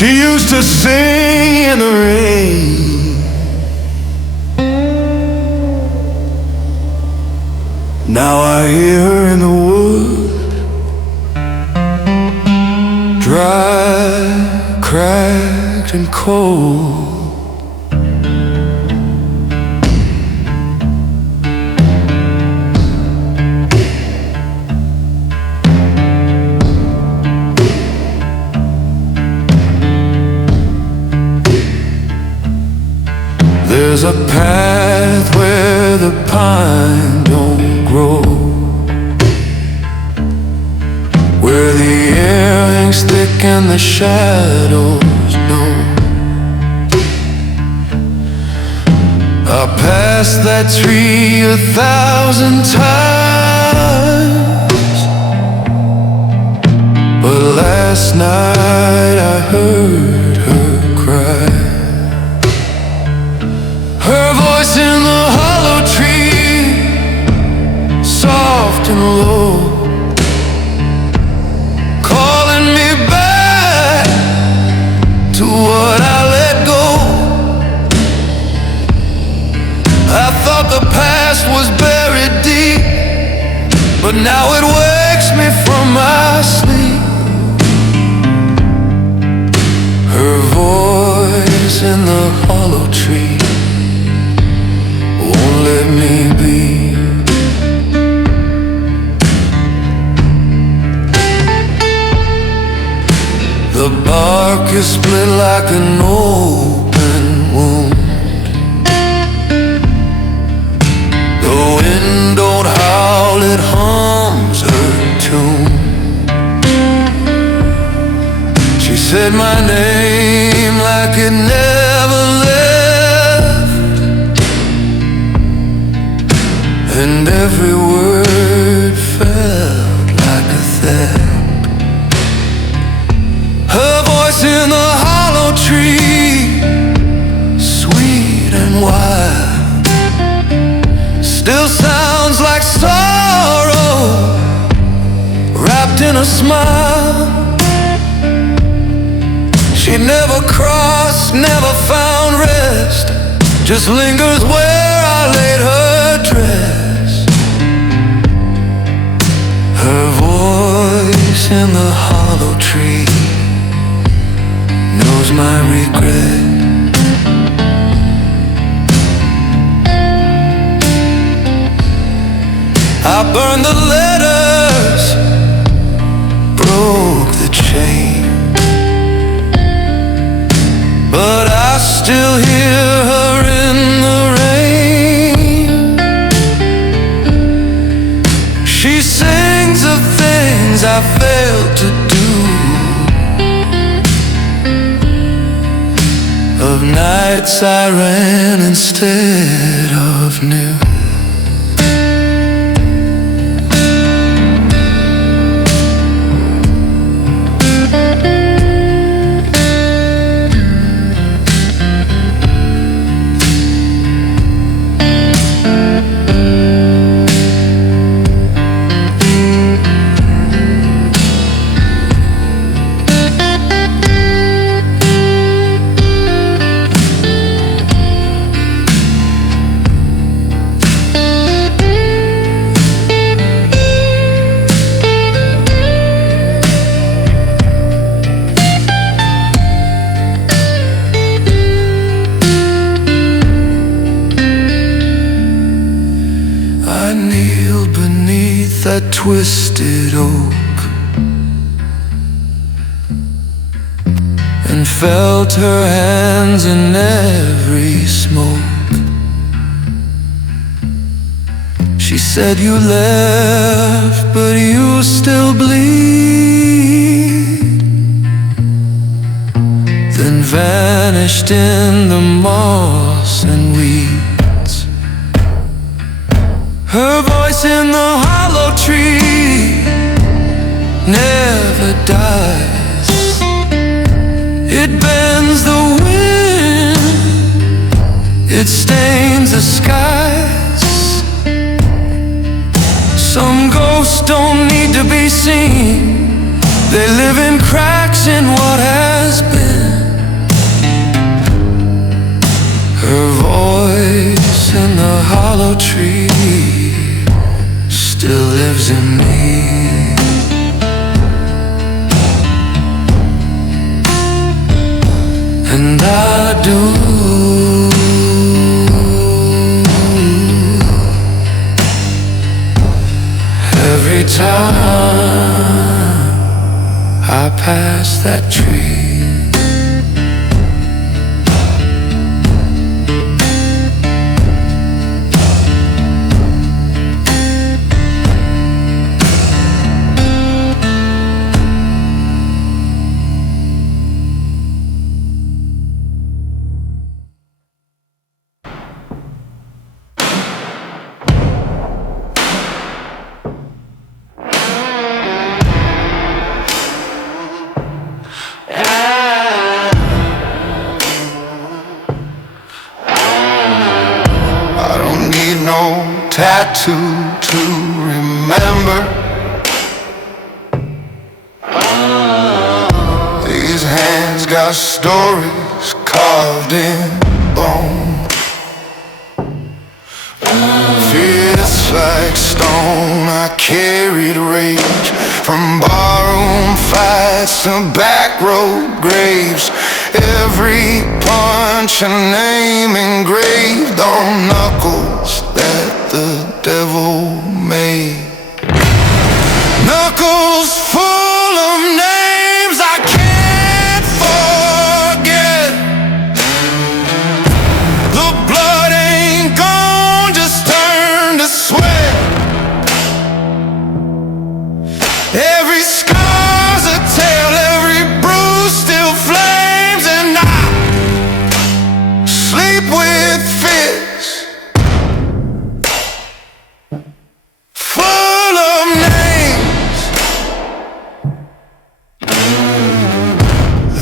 She used to sing in the rain. Now I hear her in the woods, dry, cracked and cold. There's a path where the pine don't grow, where the air hangs thick and the shadows know. I passed that tree 1,000 times, but last night I heard her cry. Her voice in the hollow tree, soft and low, calling me back to what I let go. I thought the past was buried deep, but now it wakes me from my sleep. Her voice in the hollow tree won't let me be. The bark is split like an open wound. The wind don't howl, it hums her tune. She said my name like it never left, and every word felt like a theft. Her voice in the hollow tree, sweet and wild, still sounds like sorrow wrapped in a smile. She never crossed, never found rest, just lingers where I laid her dress. Her voice in the hollow tree knows my regret. I burned the letters, broke the chain, but I still hear her in the rain. She sings of things I failed to do, of nights I ran instead of knew. That twisted oak and felt her hands in every smoke. She said you left, but you still bleed, then vanished in the moss and weeds. Her voice in the hollow tree never dies. It bends the wind, it stains the skies. Some ghosts don't need to be seen, they live in cracks in what has been. Her voice in the hollow tree still lives in me. And I do. Every time I pass that tree. No tattoo to remember. These hands got stories carved in bone. Fierce like stone, I carried rage from barroom fights to back road graves. Every punch a name engraved on knuckles that the devil made. Knuckles full of names I can't forget. The blood ain't gone, just turned to sweat. Every scar's a tale, every bruise still flames, and I sleep with fits full of names.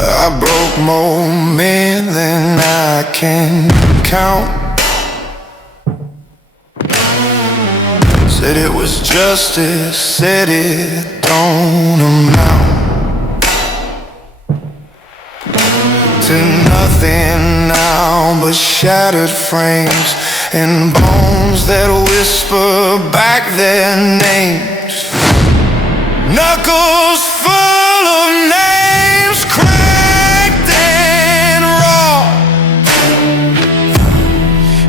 I broke more men than I can count. Said it was justice, said it don't amount to nothing now but shattered frames and bones that whisper back their names. Knuckles full of names, cracked and raw,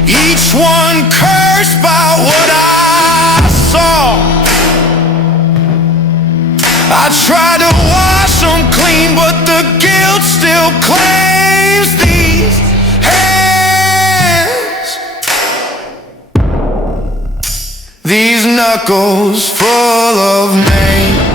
each one cursed by what I saw. I tried to wash them clean, but the guilt still claims these hands. These knuckles full of names.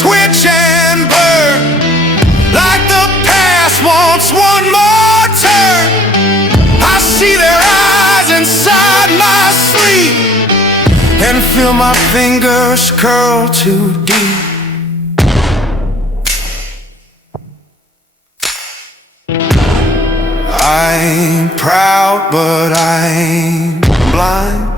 Twitch and burn like the past wants one more turn. I see their eyes inside my sleep and feel my fingers curl too deep. I ain't proud, but I ain't blind.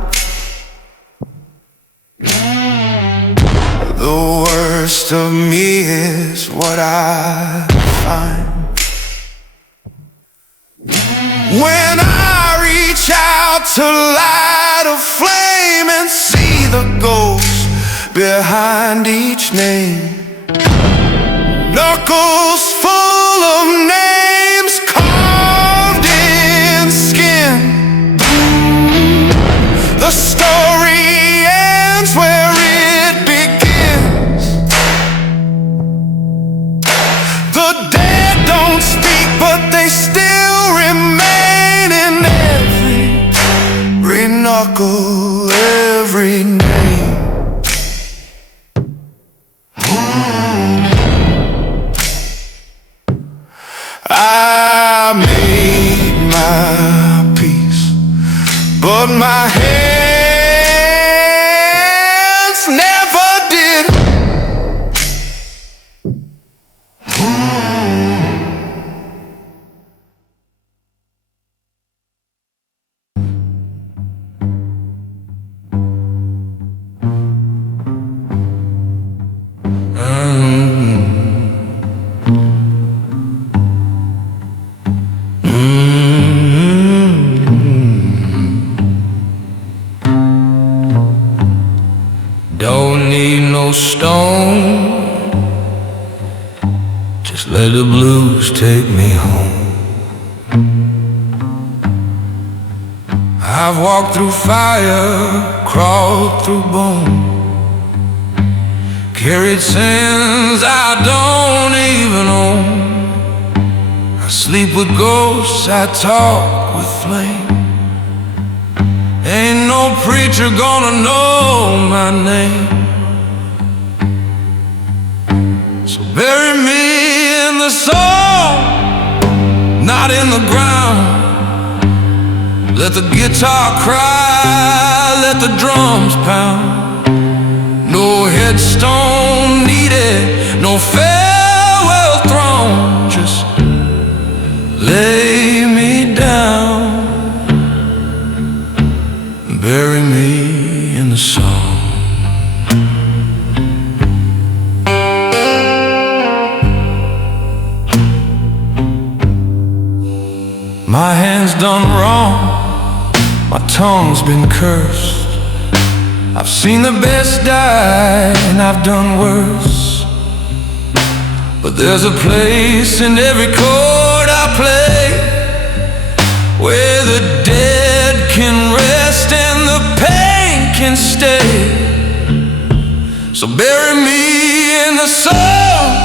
The worst of me is what I find when I reach out to light a flame and see the ghost behind each name. Knuckles full of names carved in skin. The story ends where it begins. The dead don't speak, but they still remain in every knuckle, every name. I made my peace, but my hands never did. no stone. Just let the blues take me home. I've walked through fire, crawled through bone, carried sins I don't even own. I sleep with ghosts, I talk with flame. Ain't no preacher gonna know my name. So bury me in the soul, not in the ground. Let the guitar cry, let the drums pound. No headstone needed, no farewell throne. Just lay me down, bury me in the song. My hand's done wrong, my tongue's been cursed. I've seen the best die and I've done worse. But there's a place in every chord I play where the dead can rest and the pain can stay. So bury me in the sun,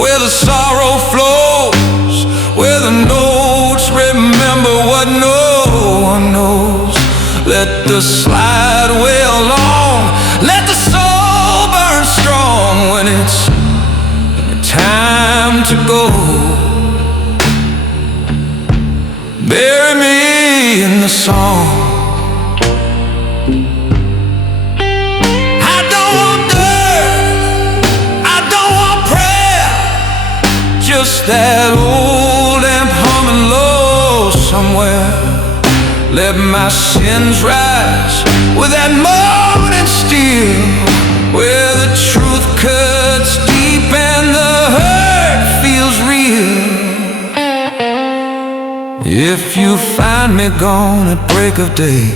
where the sorrow flows, where the notes remember what no one knows. Let the slide wail long, let the soul burn strong when it's time to go. Bury me in the song. I don't want dirt, I don't want prayer, just that old amp humming low somewhere. Let my sins rise with that moaning steel, where the truth cuts deep and the hurt feels real. If you find me gone at break of day,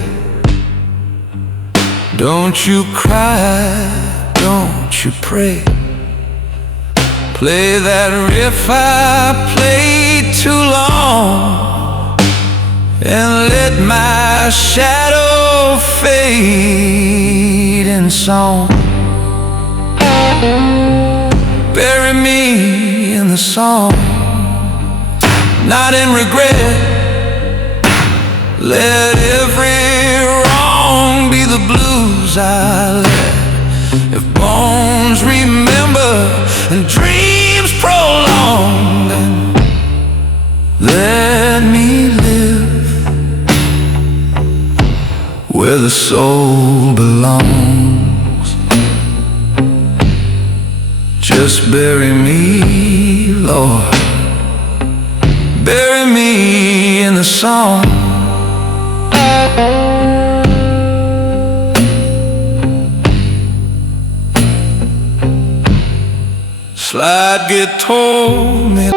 don't you cry, don't you pray. Play that riff I played too long, and let my shadow fade in song. Bury me in the song, not in regret. Let every wrong be the blues I let. If bones remember and dreams prolong, then let me live where the soul belongs. Just bury me, Lord, bury me in the song. Slide guitar me.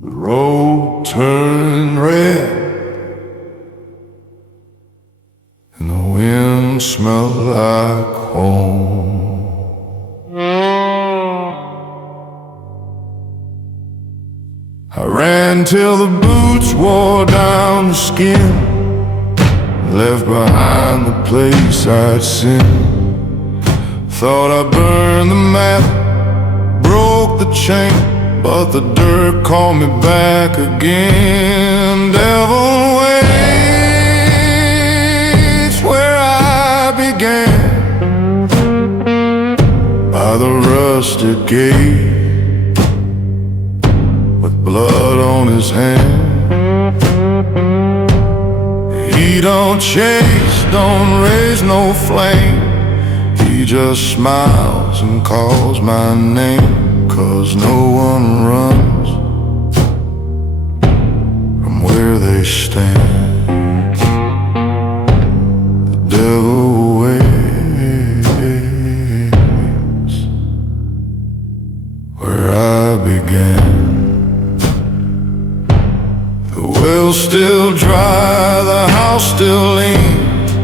The road turned red and the wind smelled like home. I ran till the boots wore down the skin, left behind the place I'd sinned. Thought I burned the map, broke the chain, but the dirt called me back again. Devil waits where I began, by the rusted gate, with blood on his hand. He don't chase, don't raise no flame, he just smiles and calls my name. 'Cause no one runs from where they stand. The devil waits where I began. The well well still dry, the house still lean,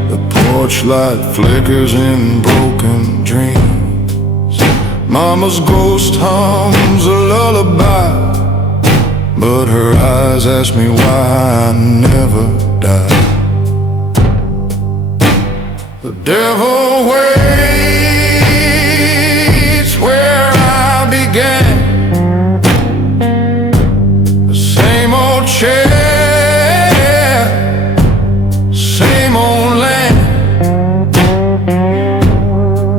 the porch light flickers in broken dreams. Mama's ghost hums a lullaby, but her eyes ask me why I never died. The devil waits where I began, the same old chair, same old land.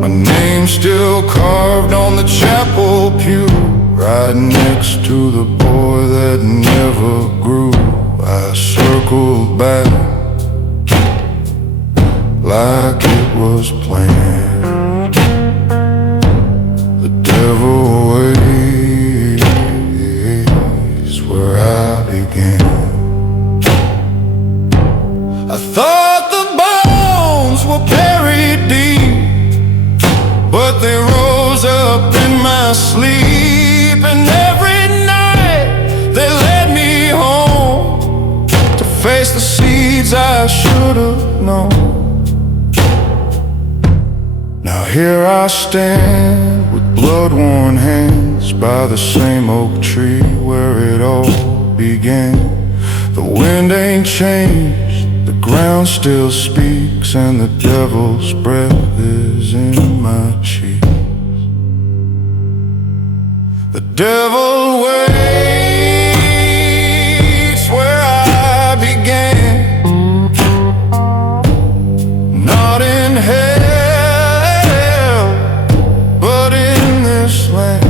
My name's still carved on the chapel pew, right next to the boy that never grew. I circled back like it was planned. The devil waits where I began. I thought the bones were buried deep, but they rose up in my sleep, and every night they led me home to face the seeds I should have known. Now here I stand with blood-worn hands by the same oak tree where it all began. The wind ain't changed, the ground still speaks, and the devil's breath is in my cheeks. The devil waits where I began, not in hell, but in this land.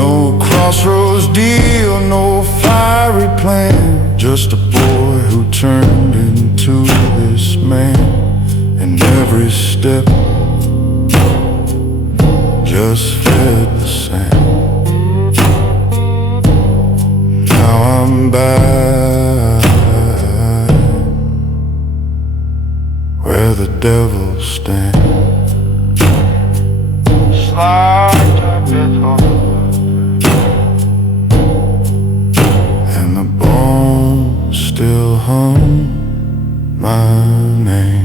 No crossroads deal, no fiery plan, just a boy who turned into this man, and every step just fed the sand. Now I'm back where the devil stands. Slide a bit over, and the bones still hum my name.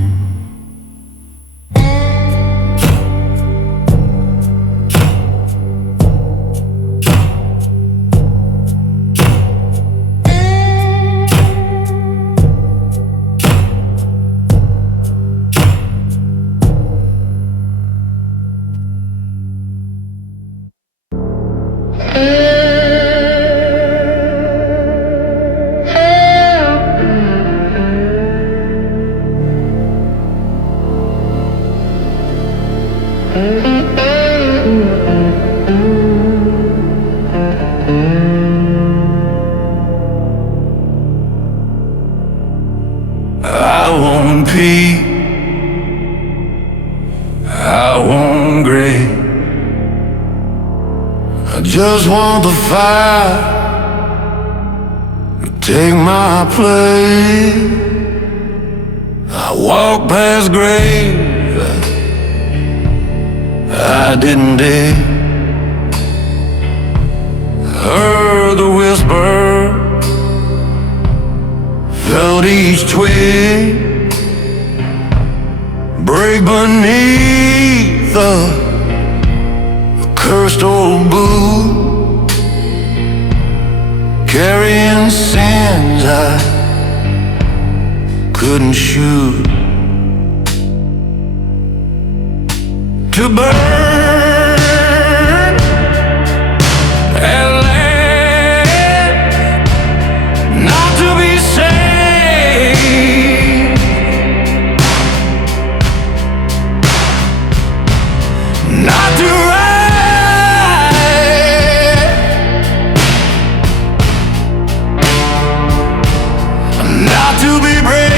I want peace, I want grace, I just want the fire to take my place. I walk past graves I didn't dig, heard the whisper, felt each twig break beneath the cursed old boot, carrying sins I couldn't shoot, to burn at last, not to be saved, not to ride, not to be brave,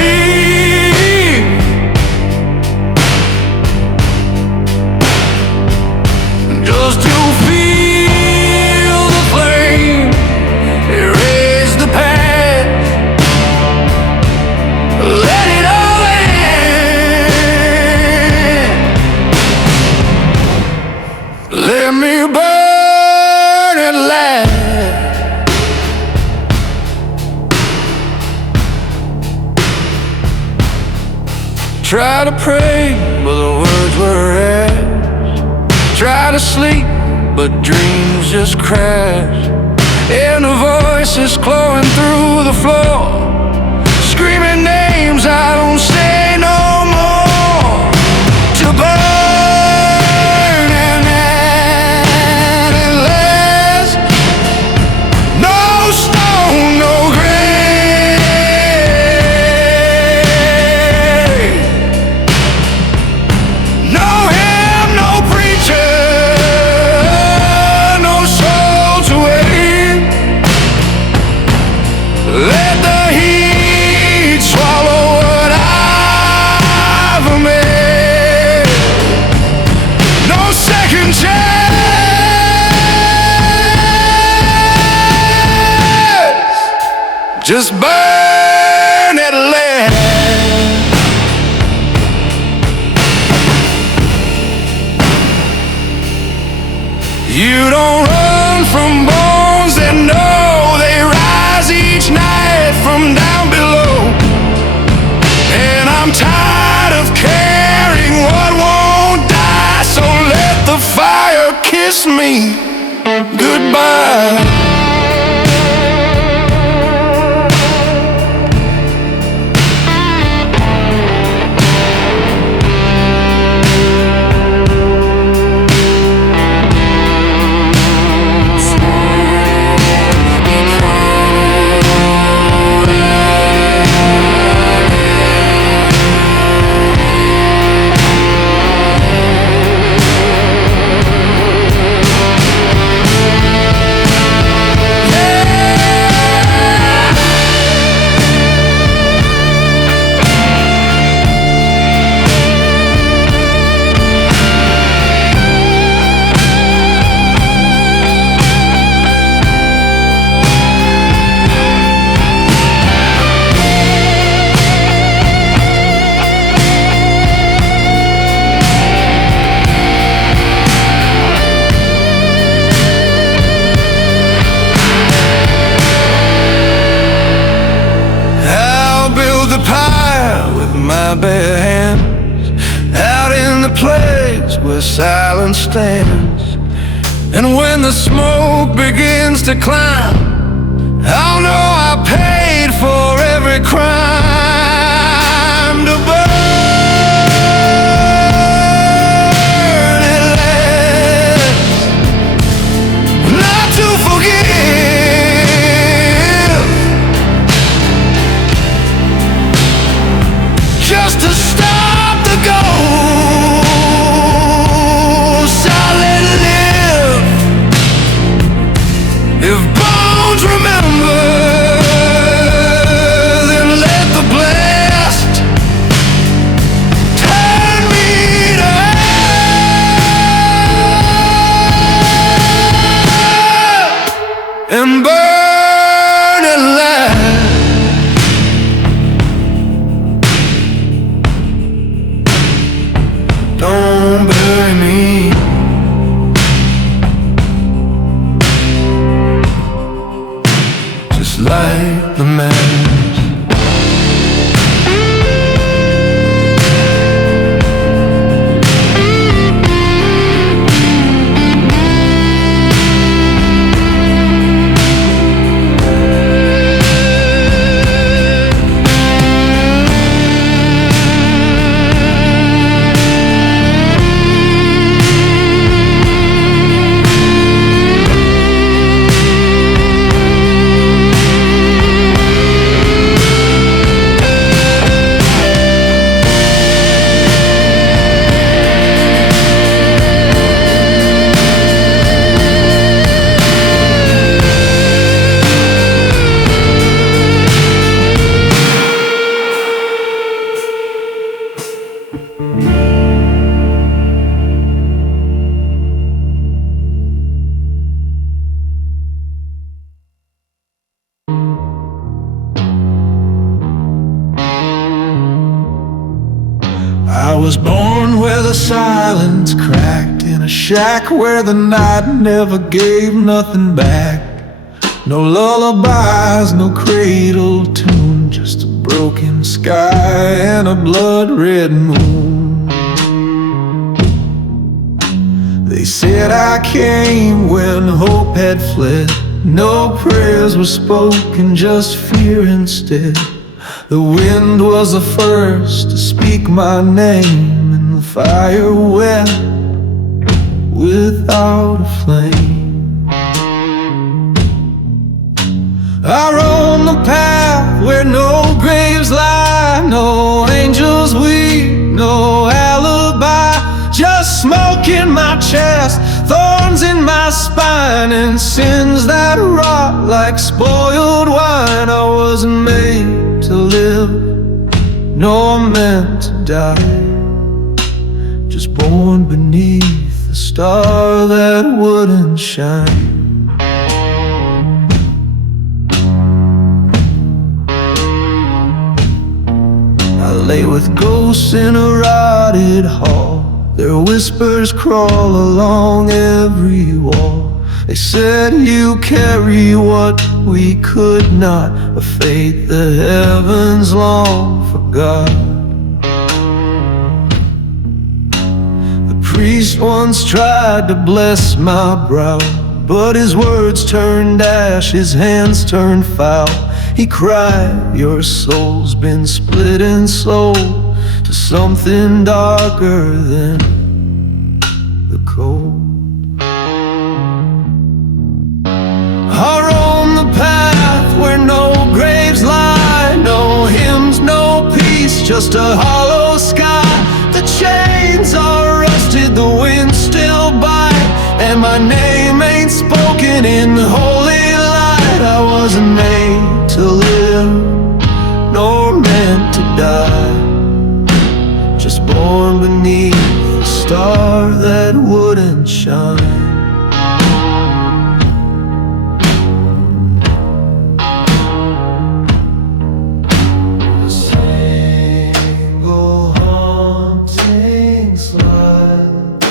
Try to pray, but the words were ash. Try to sleep, but dreams just crash. And the voices clawing through the floor, screaming names I don't say no more. To burn and endless, no stone, no grave, no hymn, no preacher, no soul to wait. Let the heat swallow what I've made. No second chance, just burn at last. You don't run from bones that know they rise each night from down below. And I'm tired of carrying what won't die, so let the fire kiss me goodbye. My bare hands out in the place where silence stands. And when the smoke begins to climb, I'll know I paid for every crime. To burn at last, not to forgive, just to stop the ghost I let live. If bones remember, then let the blast turn me to hell and burn at last. Don't bury me, just light the match. I was born where the silence cracked, in a shack where the night never gave nothing back. No lullabies, no cradle tune, just a broken sky and a blood-red moon. They said I came when hope had fled. No prayers were spoken, just fear instead. The wind was the first to speak my name, and the fire wept without a flame. I roam the path where no graves lie, no angels weep, no alibi. Just smoke in my chest, thorns in my spine, and sins that rot like spoiled wine. I wasn't made to live, nor meant to die, just born beneath a star that wouldn't shine. I lay with ghosts in a rotted hall. Their whispers crawl along every wall. They said you carry what we could not, a fate the heavens long forgot. The priest once tried to bless my brow, but his words turned ash, his hands turned foul. He cried, your soul's been split and sold to something darker than the cold. I roam the path where no graves lie, no hymns, no peace, just a hollow sky. The chains are rusted, the wind still bites, and my name ain't spoken in holy light. I wasn't made to live, nor meant to die, just born beneath a star that wouldn't shine. A single haunting slide,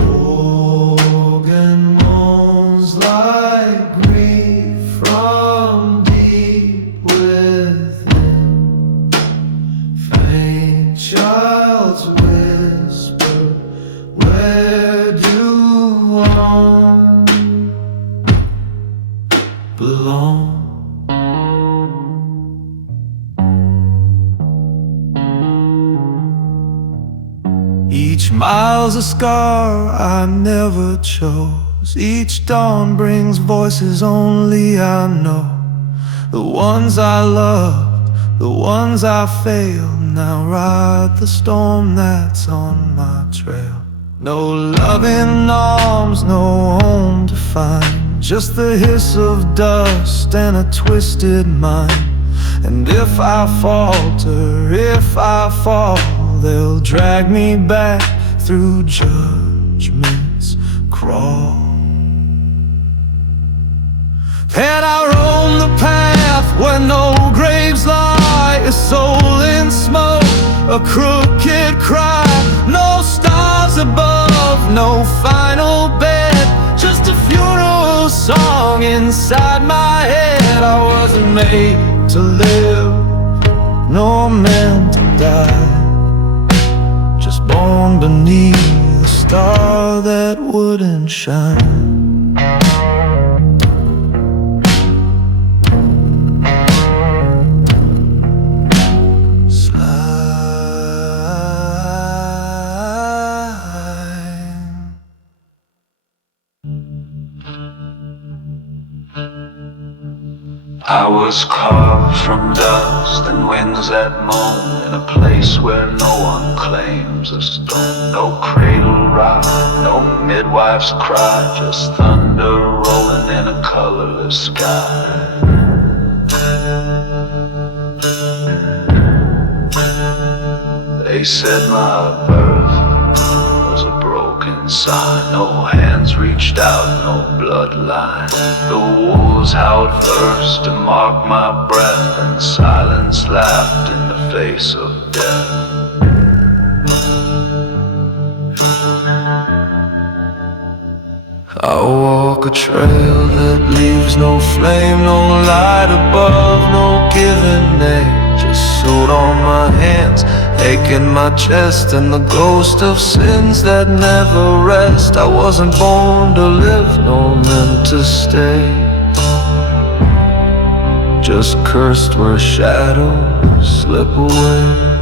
organ moans like grief from deep within. Faint child's whisper, where do I belong? Each mile's a scar I never chose. Each dawn brings voices only I know. The ones I loved, the ones I failed, now ride the storm that's on my trail. No loving arms, no home to find, just the hiss of dust and a twisted mind. And if I falter, if I fall, they'll drag me back through judgment's crawl. And I roam the path where no graves lie, a soul in smoke, a crooked cry. No stars above, no final bed, just a funeral song inside my head. I wasn't made to live, nor meant to die, just born beneath a star that wouldn't shine. I was carved from dust and winds that moan, in a place where no one claims a stone. No cradle rock, no midwife's cry, just thunder rolling in a colorless sky. They said my birth was a broken sign. No hands reached out, no bloodline. The wolves howled first to mark my breath, and silence laughed in the face of death. I walk a trail that leaves no flame, no light above, no given name. Just sewed on my hands, ache in my chest, and the ghost of sins that never rest. I wasn't born to live, nor meant to stay, just cursed where shadows slip away.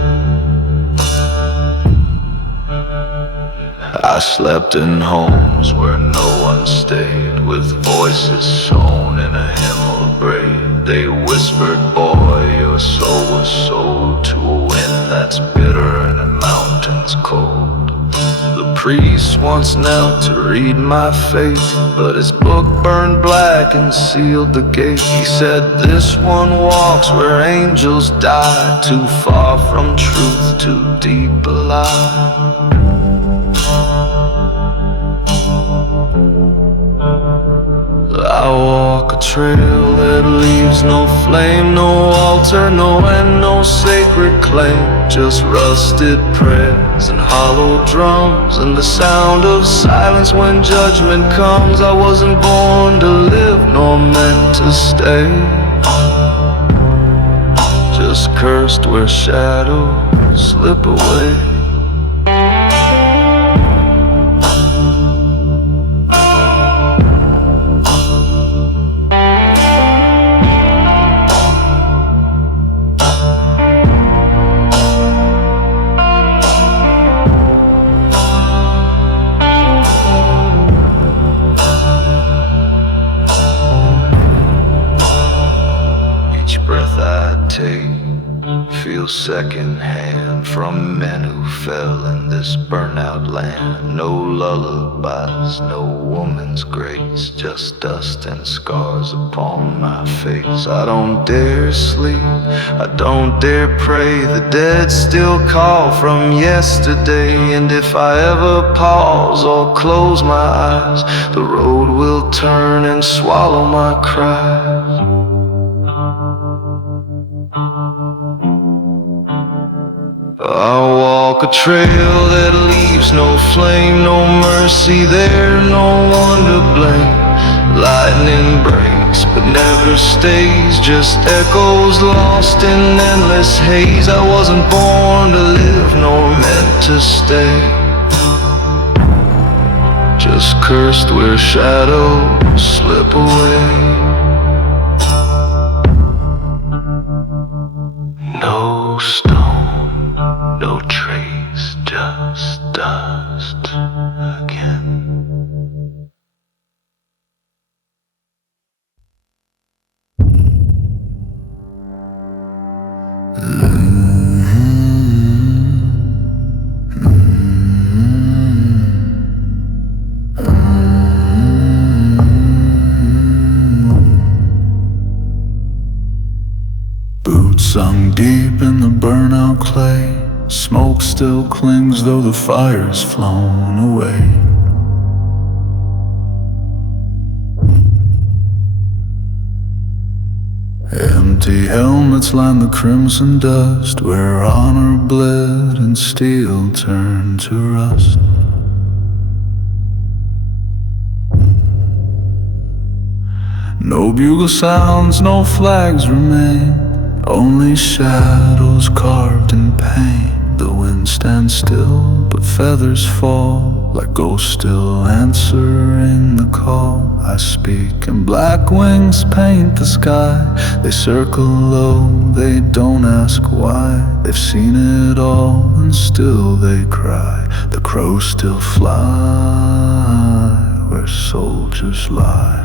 I slept in homes where no one stayed, with voices sewn in a hymn of braid. They whispered, boy, your soul was sold to a wind that's bitter and a mountain's cold. The priest once knelt to read my fate, but his book burned black and sealed the gate. He said, this one walks where angels die, too far from truth, too deep a lie. I walk a trail that leaves no flame, no altar, no end, no sacred claim. Just rusted prayers and hollow drums, and the sound of silence when judgment comes. I wasn't born to live, nor meant to stay, just cursed where shadows slip away. Feel secondhand from men who fell in this burnout land. No lullabies, no woman's grace, just dust and scars upon my face. I don't dare sleep, I don't dare pray. The dead still call from yesterday, and if I ever pause or close my eyes, the road will turn and swallow my cries. I walk a trail that leaves no flame, no mercy there, no one to blame. Lightning breaks but never stays, just echoes lost in endless haze. I wasn't born to live, nor meant to stay, just cursed where shadows slip away. No stone, no trace, just dust again. Boots sunk deep in the burnout clay, smoke still clings though the fire's flown away. Empty helmets line the crimson dust, where honor bled and steel turned to rust. No bugle sounds, no flags remain, only shadows carved in pain. The wind stands still, but feathers fall, like ghosts still answering the call. I speak, and black wings paint the sky. They circle low, they don't ask why. They've seen it all, and still they cry. The crows still fly where soldiers lie.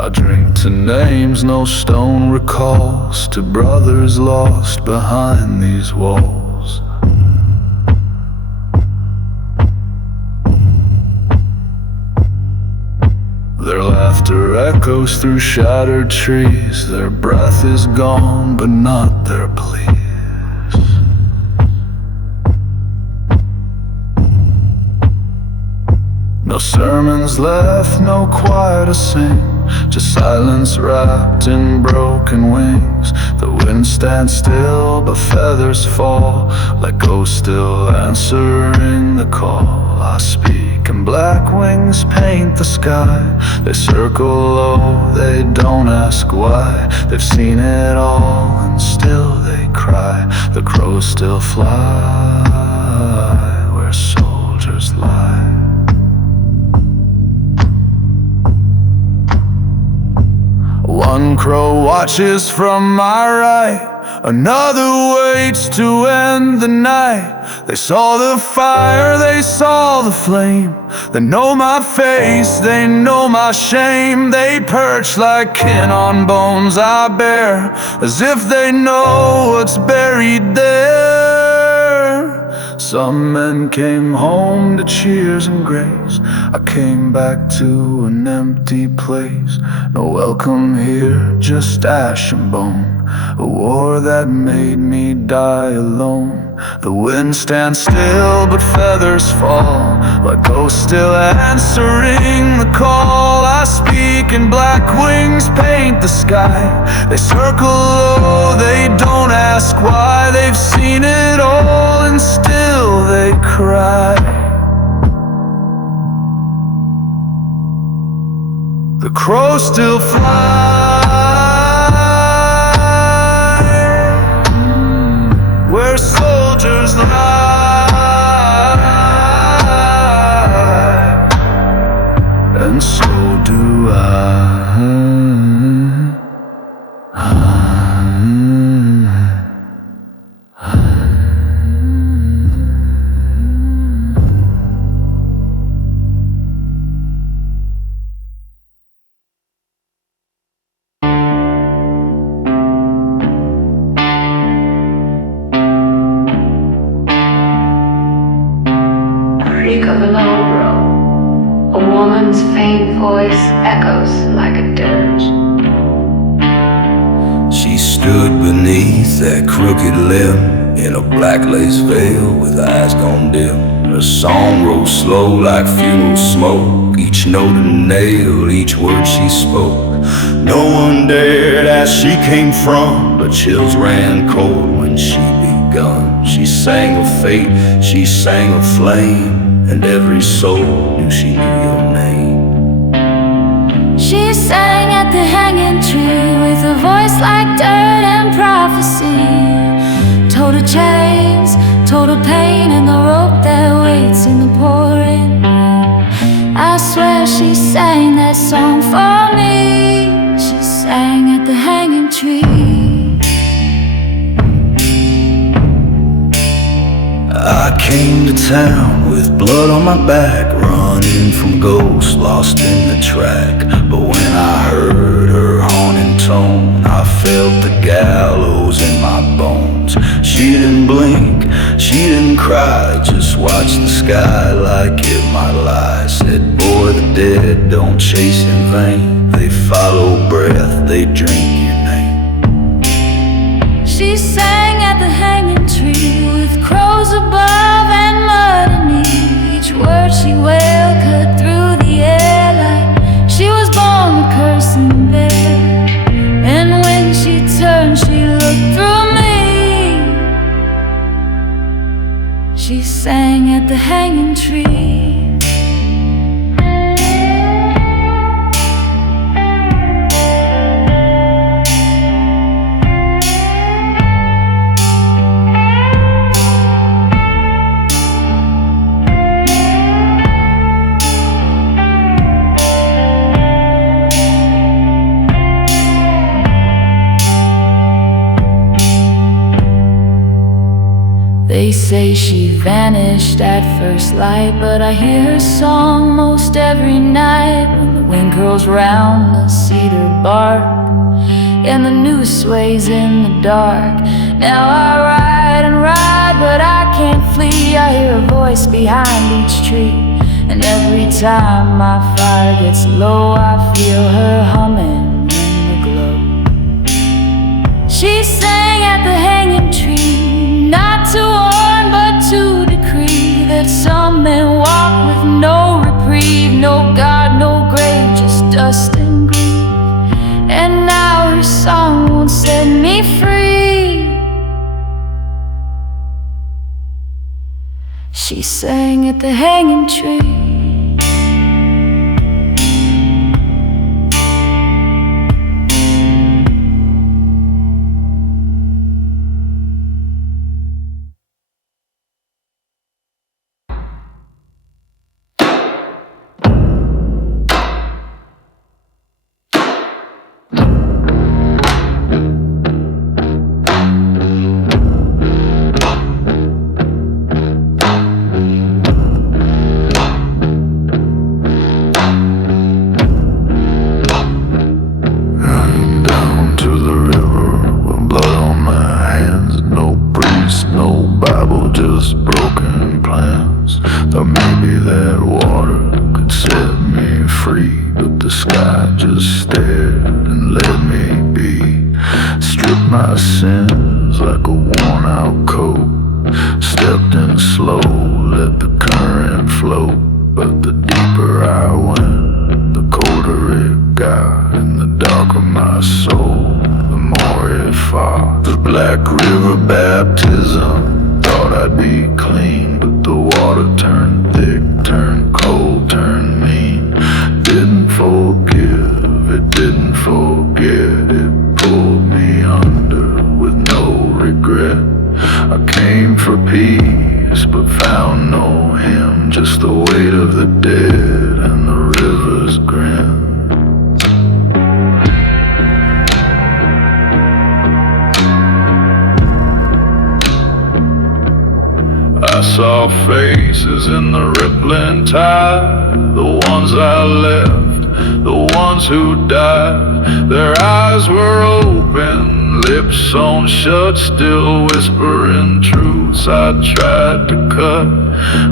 I drink to names no stone recalls, to brothers lost behind these walls. Their laughter echoes through shattered trees. Their breath is gone, but not their pleas. No sermons left, no choir to sing, just silence wrapped in broken wings. The wind stands still, but feathers fall, like ghosts still answering the call. I speak and black wings paint the sky. They circle low, they don't ask why. They've seen it all and still they cry. The crows still fly where soldiers lie. One crow watches from my right, another waits to end the night. They saw the fire, they saw the flame. They know my face, they know my shame. They perch like kin on bones I bear, as if they know what's buried there. Some men came home to cheers and grace. I came back to an empty place. No welcome here, just ash and bone. A war that made me die alone. The wind stands still, but feathers fall, like ghosts still answering the call. I speak and black wings paint the sky. They circle low, they don't ask why. They've seen it all and still they cry. The crows still fly where soldiers lie, and so do I. Freak of an old road, a woman's faint voice echoes like a dirge. She stood beneath that crooked limb in a black lace veil with eyes gone dim. Her song rose slow like funeral smoke, each note a nail, each word she spoke. No one dared ask she came from, but chills ran cold when she begun. She sang of fate, she sang of flame, and every soul knew she knew your name. She sang at the hanging tree with a voice like dirt and prophecy. Told her chains, told her pain, and the rope that waits in the pouring rain. I swear she sang that song for me. She sang at the hanging tree. I came to town with blood on my back, running from ghosts lost in the track. But when I heard her haunting tone, I felt the gallows in my bones. She didn't blink, she didn't cry, just watched the sky like it might lie. Said, boy, the dead don't chase in vain. They follow breath, they drink your name. She sang at the hanging tree with crows above and mud beneath. Each word she wailed cut through the air like she was born to curse and bear. And when she turned, she looked through me. She sang at the hanging tree. They say she vanished at first light, but I hear her song most every night. When the wind curls round the cedar bark and the noose sways in the dark. Now I ride and ride, but I can't flee. I hear a voice behind each tree, and every time my fire gets low, I feel her humming in the glow. She sang at the hanging tree, not to warn but to decree that some men walk with no reprieve. grieve, no God, no grave, just dust and grief. And now her song won't set me free. She sang at the hanging tree. Just broken plans. Thought maybe that water could set me free, but the sky just stared and let me be. Stripped my sins like a worn out coat. Stepped in slow, let the current flow. But the deeper I went, the colder it got, and the darker my soul, the more it fought. The Black River baptism. Thought I'd be clean, but the water turned thick, turned cold, turned mean. Didn't forgive, it didn't forget. It pulled me under with no regret. I came for peace, but found no him. Just the weight of the dead and the river's grin. I saw faces in the rippling tide, the ones I left, the ones who died. Their eyes were open, lips sewn shut, still whispering truths I tried to cut.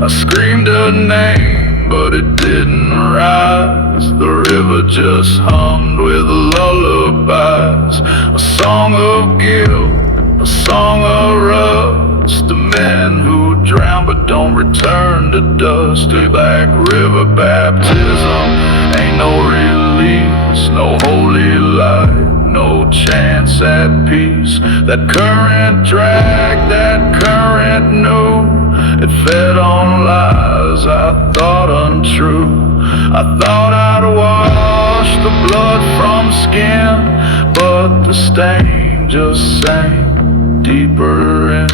I screamed a name, but it didn't rise. The river just hummed with lullabies, a song of guilt, a song of rust, the men who drown but don't return to dust. A Black River baptism ain't no release, no holy light, no chance at peace. That current dragged, that current knew. It fed on lies I thought untrue. I thought I'd wash the blood from skin, but the stain just sank deeper in.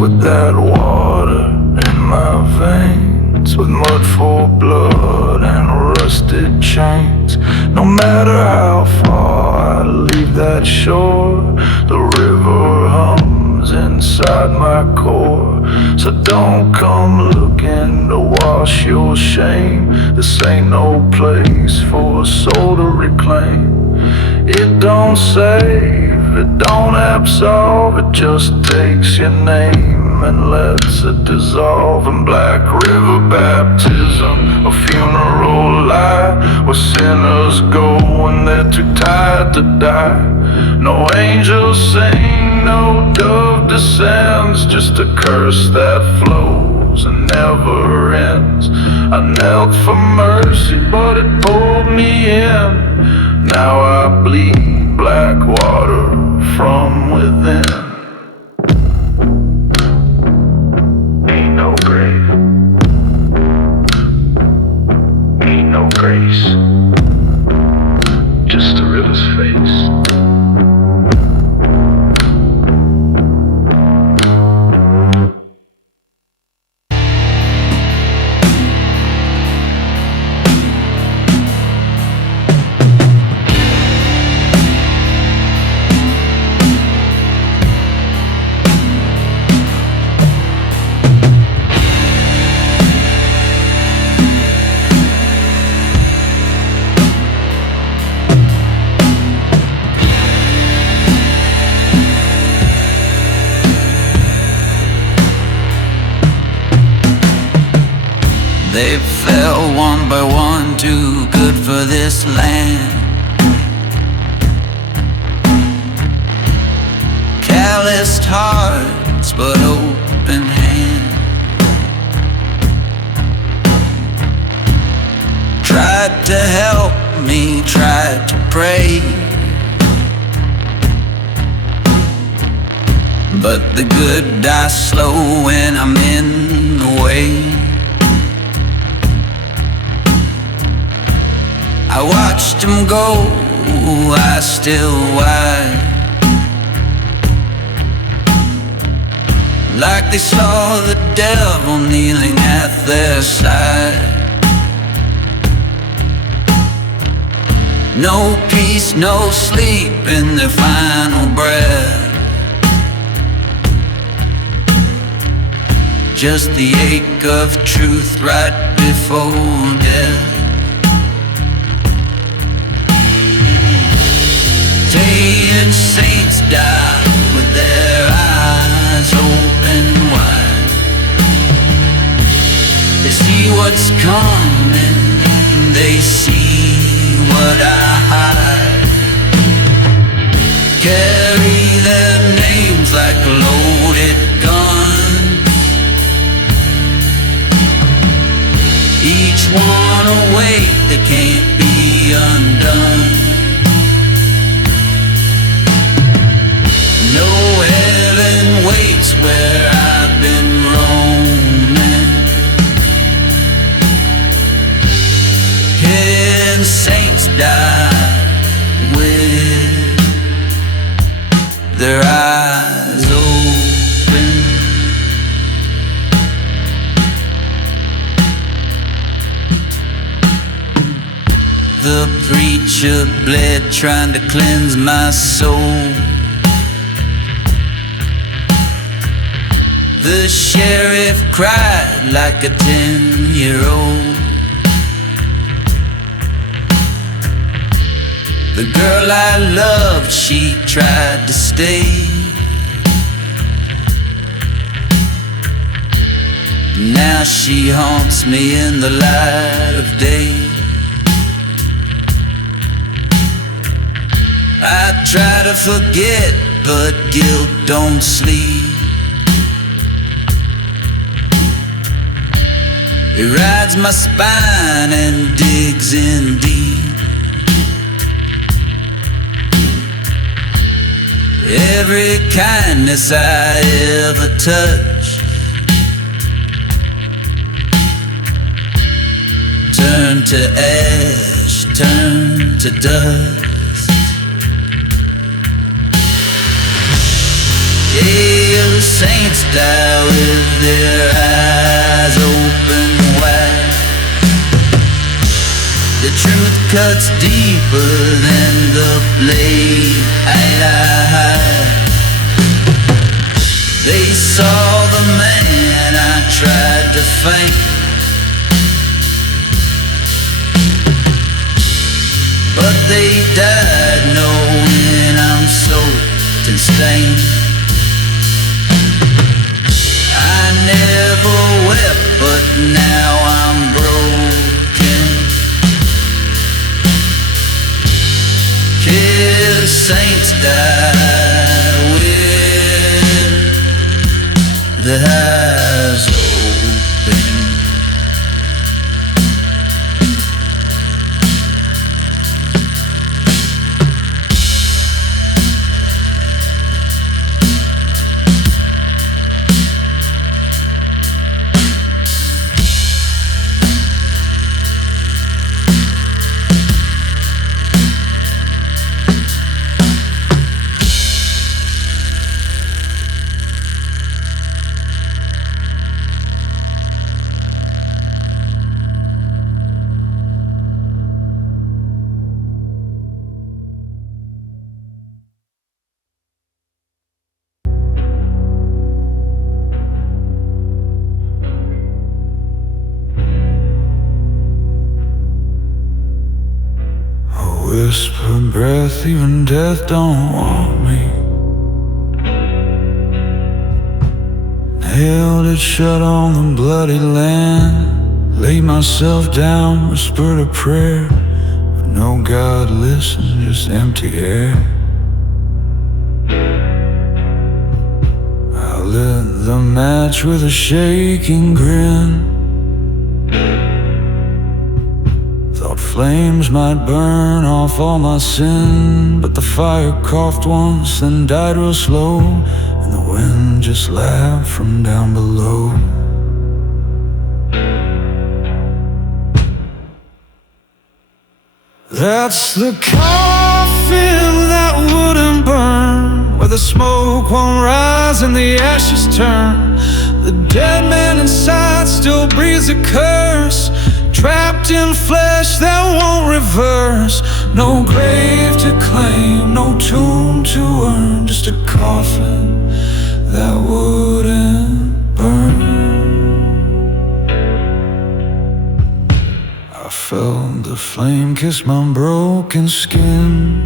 With that water in my veins, with mud for blood and rusted chains. No matter how far I leave that shore, the river hums inside my core. So don't come looking to wash your shame. This ain't no place for a soul to reclaim. It don't save, it don't absolve, it just takes your name and lets it dissolve. In Black River baptism, a funeral lie, where sinners go when they're too tired to die. No angels sing, no dove descends, just a curse that flows and never ends. I knelt for mercy, but it pulled me in. Now I bleed black water from within. Ain't no grave, ain't no grace, just the river's face. They fell one by one, too good for this land. Calloused hearts, but open hands. Tried to help me, tried to pray, but the good die slow when I'm in the way. I watched them go, I still wide, like they saw the devil kneeling at their side. No peace, no sleep in their final breath, just the ache of truth right before death. Saying saints die with their eyes open wide. They see what's coming, they see what I hide. Carry their names like loaded guns, each one a weight that can't be undone. No heaven waits where I've been roaming. Can saints die with their eyes open? The preacher bled trying to cleanse my soul. The sheriff cried like a 10-year-old. The girl I loved, she tried to stay. Now she haunts me in the light of day. I try to forget, but guilt don't sleep. It rides my spine and digs in deep. Every kindness I ever touched turned to ash, turned to dust. Yeah, saints die with their eyes open wide. The truth cuts deeper than the blade I hide. They saw the man I tried to faint, but they died knowing I'm soaked and stained. I never wept, but now I'm broken. Kill saints die with the eyes open. Whisper breath, even death don't want me. Nailed it shut on the bloody land. laid myself down, whispered a prayer, but no God listened, just empty air. I lit the match with a shaking grin. Thought flames might burn off all my sin, but the fire coughed once, then died real slow, and the wind just laughed from down below. That's the coffin that wouldn't burn, where the smoke won't rise and the ashes turn. The dead man inside still breathes a curse, trapped in flesh that won't reverse. No grave to claim, no tomb to earn, just a coffin that wouldn't burn. I felt the flame kiss my broken skin.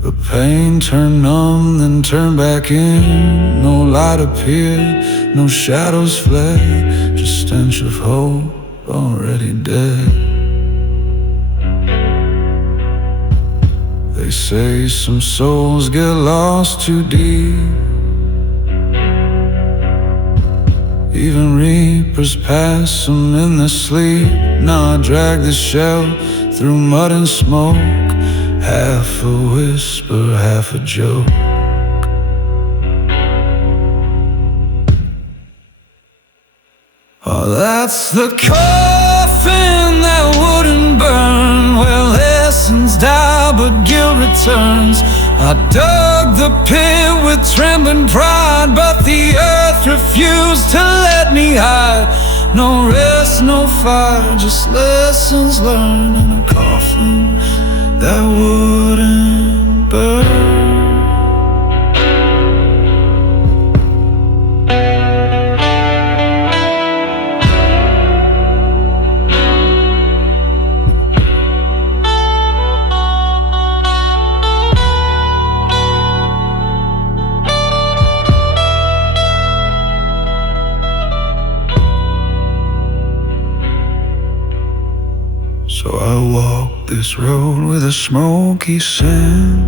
The pain turned numb, then turned back in. No light appeared, no shadows fled, just stench of hope already dead. They say some souls get lost too deep. Even reapers pass them in their sleep. Now I drag this shell through mud and smoke, half a whisper, half a joke. Oh, that's the coffin that wouldn't burn, where lessons die but guilt returns. I dug the pit with trembling pride, but the earth refused to let me hide. No rest, no fire, just lessons learned in a coffin that wouldn't burn. So I walk this road with a smoky scent,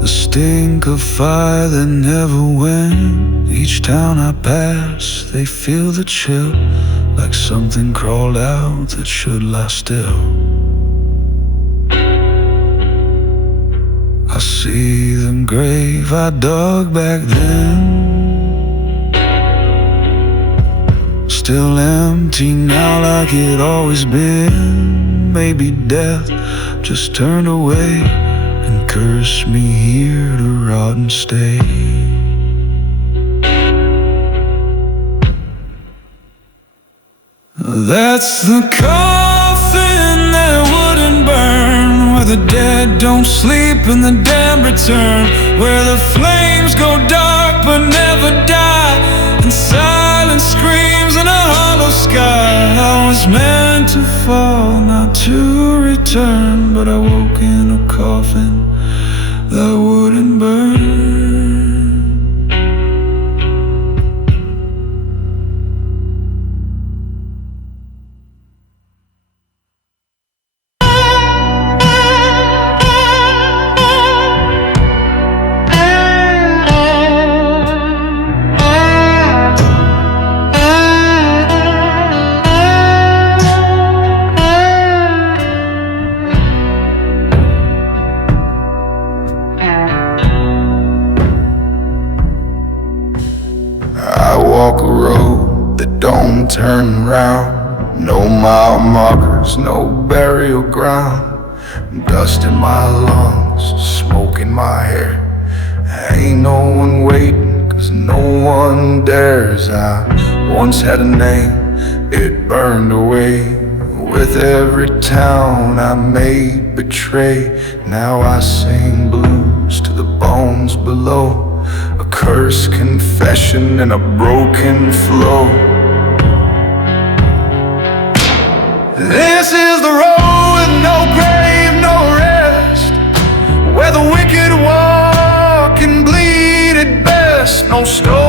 the stink of fire that never went. Each town I pass, they feel the chill, like something crawled out that should lie still. I see the grave I dug back then, still empty now like it always been. Maybe death just turned away and cursed me here to rot and stay. That's the coffin that wouldn't burn, where the dead don't sleep and the damned return, where the flames go dark but never die, and silence screams in a hollow sky. I was meant to fall, not to return, but I woke in a coffin that wouldn't burn. Walk a road that don't turn round, no mile markers, no burial ground. Dust in my lungs, smoke in my hair. Ain't no one waiting, cause no one dares. I once had a name, it burned away with every town I made betray. Now I sing blues to the bones below, a cursed confession and a broken flow. This is the road with no grave, no rest, where the wicked walk and bleed at best. No story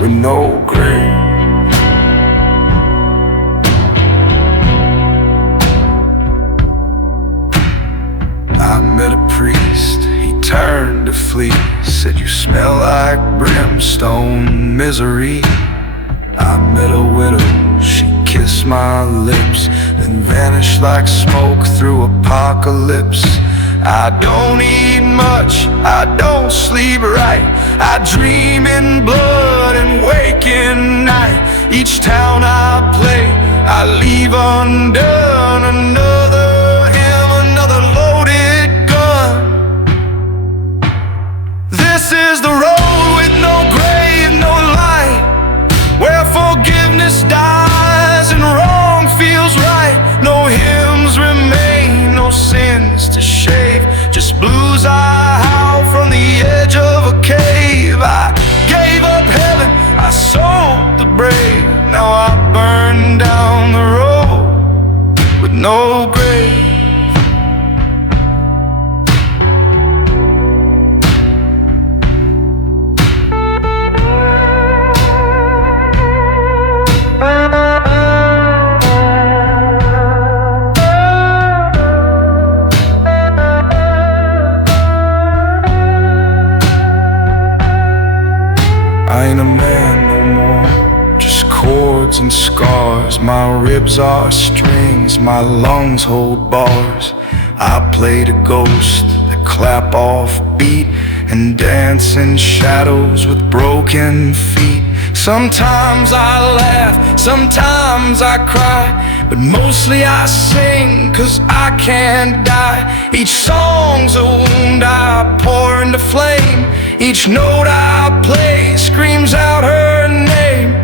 with no grave. I met a priest, he turned to flee. Said, you smell like brimstone, misery. I met a widow, she kissed my lips, then vanished like smoke through apocalypse. I don't eat much, I don't sleep right, I dream in blood and wake in night. Each town I play, I leave undone. Another hymn, another loaded gun. This is the road with no grave, no light, where forgiveness dies and wrong feels right. No hymns remain, no sins to shave, just blues I howl from the edge of a cave. I gave up heaven, I sold the brave. Now I burn down the road with no grave. I ain't a man no more, just cords and scars. My ribs are strings, my lungs hold bars. I played a ghost that clap off beat and dance in shadows with broken feet. Sometimes I laugh, sometimes I cry, but mostly I sing, 'cause I can't die. Each song's a wound I pour into flame. Each note I play screams out her name.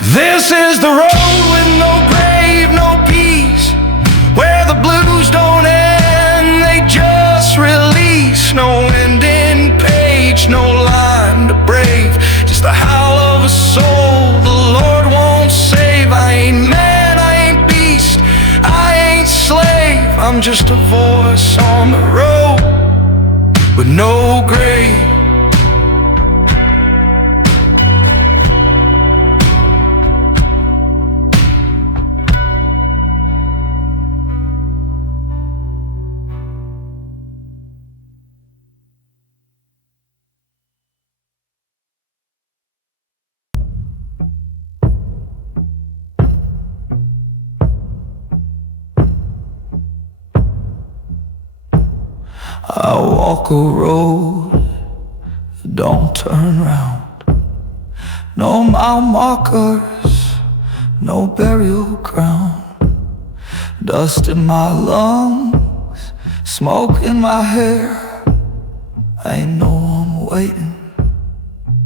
This is the road with no grave, no peace, where the blues don't end, they just release. No ending page, no line to brave, just the howl of a soul the Lord won't save. I ain't man, I ain't beast, I ain't slave, I'm just a voice on the road with no grave. I walk a road, don't turn round. No mile markers, no burial ground. Dust in my lungs, smoke in my hair. Ain't no one waiting,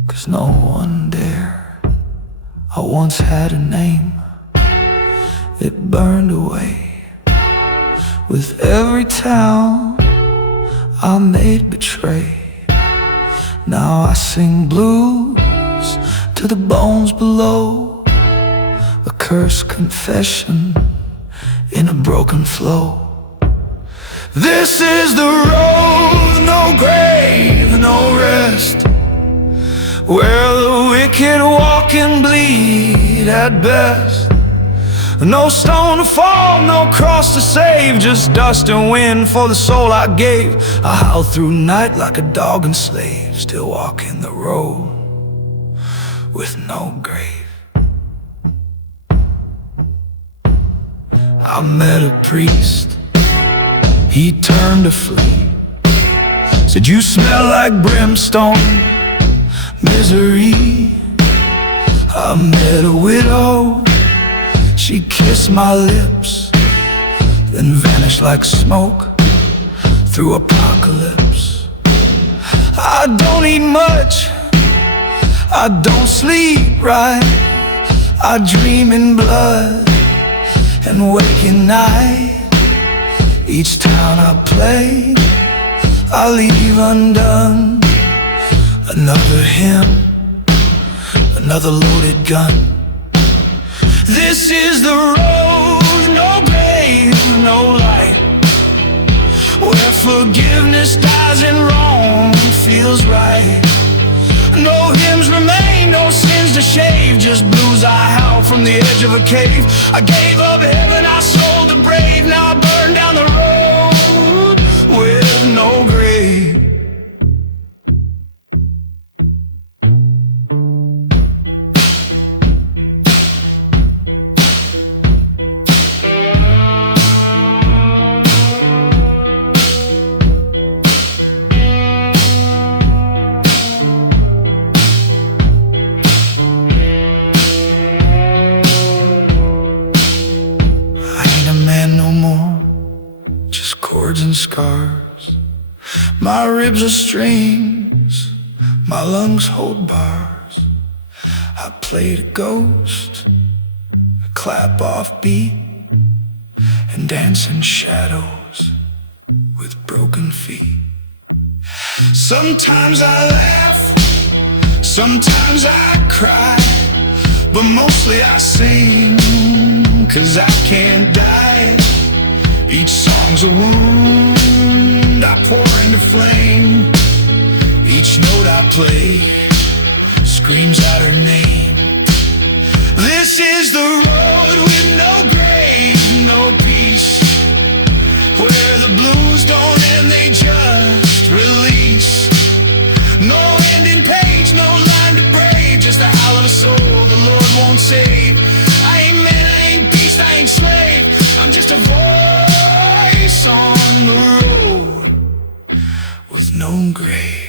'cause no one dare. I once had a name, it burned away. With every town I made betray. Now I sing blues to the bones below, a cursed confession in a broken flow. This is the road, no grave, no rest, where the wicked walk and bleed at best. No stone to fall, no cross to save, just dust and wind for the soul I gave. I howl through night like a dog and slave, still walking the road with no grave. I met a priest, he turned to flee. Said, you smell like brimstone, misery. I met a widow, she kissed my lips, then vanished like smoke through apocalypse. I don't eat much, I don't sleep right, I dream in blood and wake at night. Each town I play, I leave undone. Another hymn, another loaded gun. This is the road, no grave, no light, forgiveness dies and wrong feels right. No just blues I howl from the edge of a cave. I gave up heaven, I sold the brave. Now I burn down the road with no grave. And scars. My ribs are strings, my lungs hold bars. I played a ghost, a clap off beat, and dance in shadows with broken feet. Sometimes I laugh, sometimes I cry, but mostly I sing, 'cause I can't die. Each song's a wound I pour into flame. Each note I play screams out her name. This is the road with no grave, no peace, where the blues don't end, they just release. No ending page, no line to brave, just the howl of a soul the Lord won't save. I ain't man, I ain't beast, I ain't slave, I'm just a voice on the road with no grave.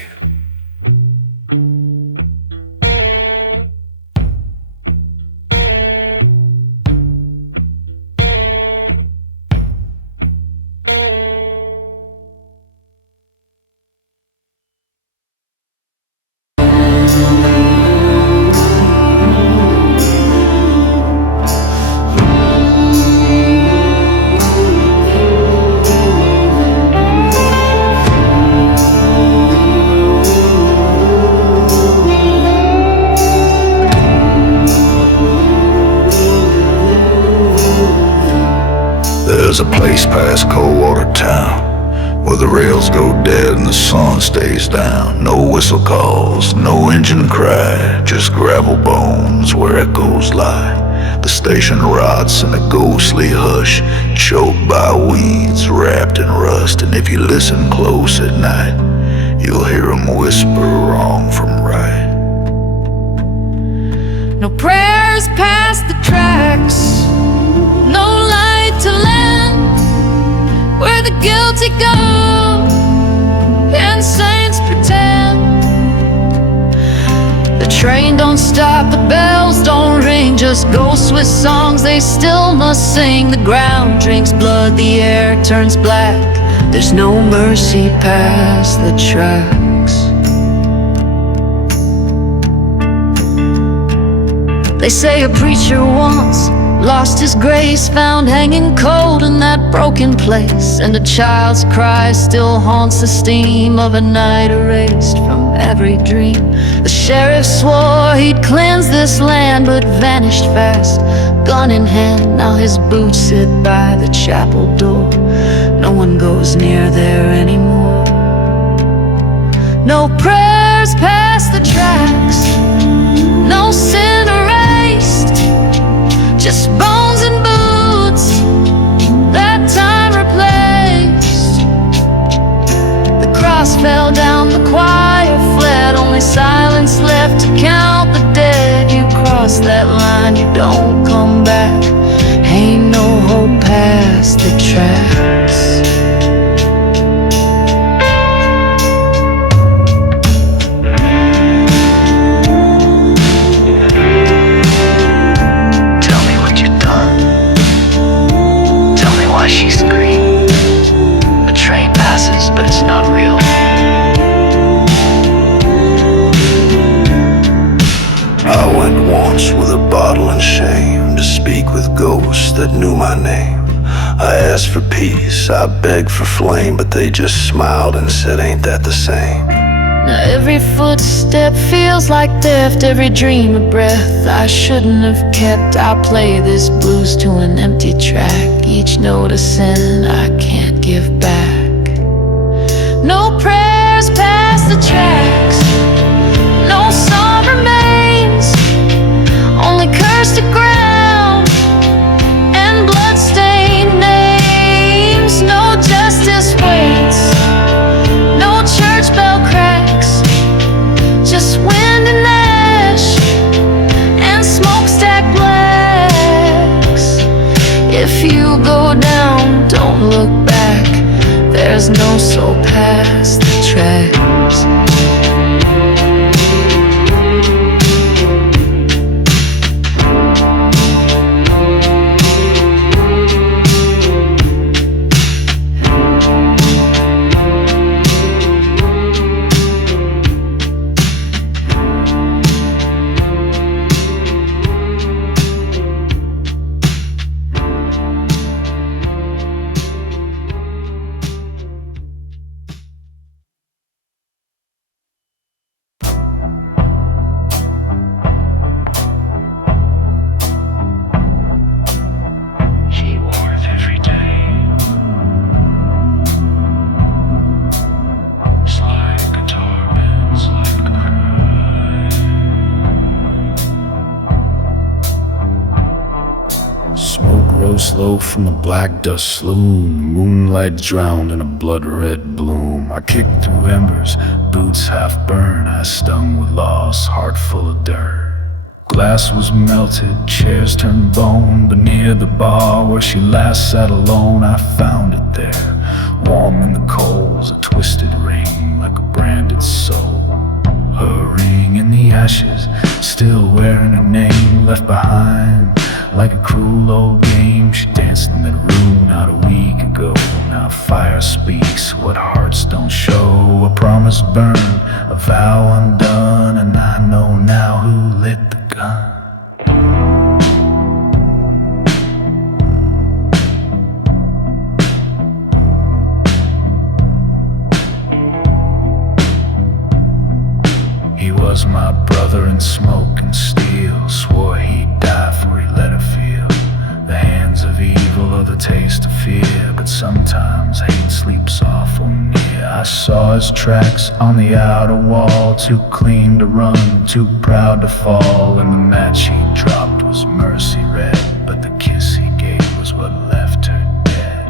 There's a place past Coldwater Town where the rails go dead and the sun stays down. No whistle calls, no engine cry, just gravel bones where echoes lie. The station rots in a ghostly hush, choked by weeds, wrapped in rust. And if you listen close at night, you'll hear them whisper wrong from right. No prayers past the tracks, no light to land, where the guilty go and saints pretend. The train don't stop, the bells don't ring, just ghosts with songs they still must sing. The ground drinks blood, the air turns black, there's no mercy past the tracks. They say a preacher once lost his grace, found hanging cold in that broken place, and a child's cry still haunts the steam of a night erased from every dream. The sheriff swore he'd cleanse this land, but vanished fast, gun in hand. Now his boots sit by the chapel door, no one goes near there anymore. No prayers past the tracks, no sin erased, just bones and boots that time replaced. The cross fell down, the choir fled, only silence left to count the dead. You cross that line, you don't come back, ain't no hope past the tracks. She screamed. A train passes, but it's not real. I went once with a bottle and shame to speak with ghosts that knew my name. I asked for peace, I begged for flame, but they just smiled and said, ain't that the same? Now every footstep feels like theft, every dream a breath I shouldn't have kept. I play this blues to an empty track, each note a sin I can't give back. No prayers past the tracks, no song remains, only There's no soul past the tracks. Slow from the black dust slume, moonlight drowned in a blood-red bloom. I kicked through embers, boots half burned. I stung with loss, heart full of dirt. Glass was melted, chairs turned bone. But near the bar where she last sat alone, I found it there, warm in the coals, a twisted ring like a branded soul. Her ring in the ashes, still wearing a name left behind. Like a cruel old game, she danced in that room not a week ago. Now fire speaks what hearts don't show. A promise burned, a vow undone, and I know now who lit the gun. He was my brother in smoke and steel, swore he'd die for he let her feel the hands of evil or the taste of fear. But sometimes hate sleeps awful near. I saw his tracks on the outer wall, too clean to run, too proud to fall. And the match he dropped was mercy red, but the kiss he gave was what left her dead.